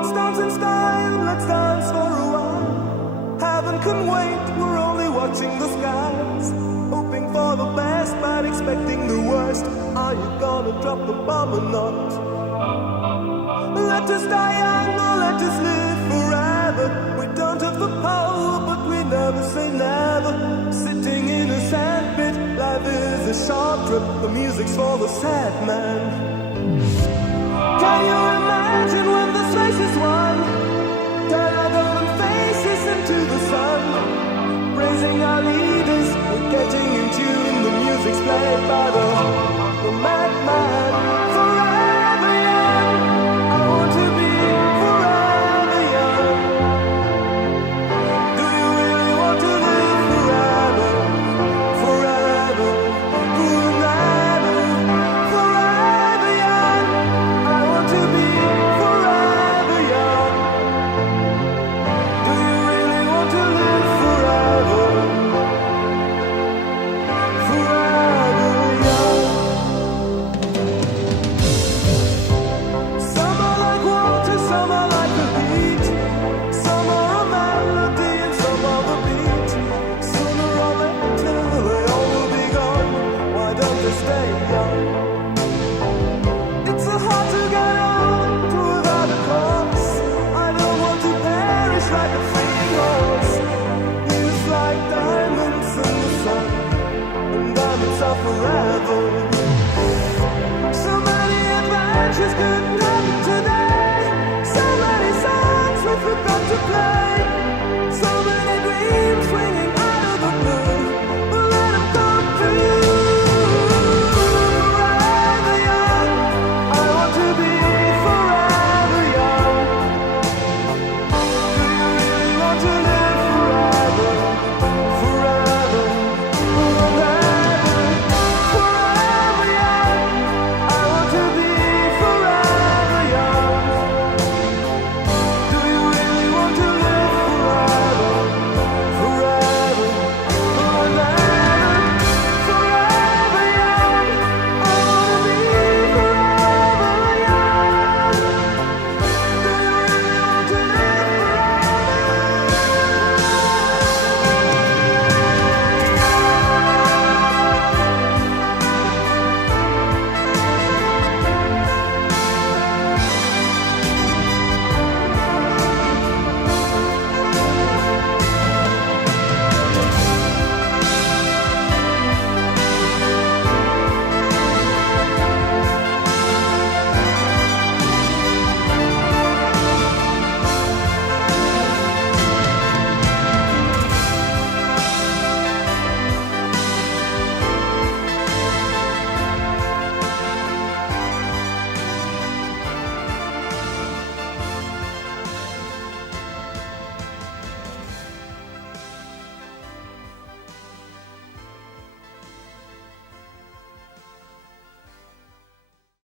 Let's dance in style, let's dance for a while. Heaven can wait, we're only watching the skies. Hoping for the best, but expecting the worst. Are you gonna drop the bomb or not? Let us die young or let us live forever. We don't have the power, but we never say never. Sitting in a sandpit, life is a short trip. The music's for the sad man. Can you imagine when this race is won? Turn our golden faces into the sun. Praising our leaders, we're getting in tune. The music's played by the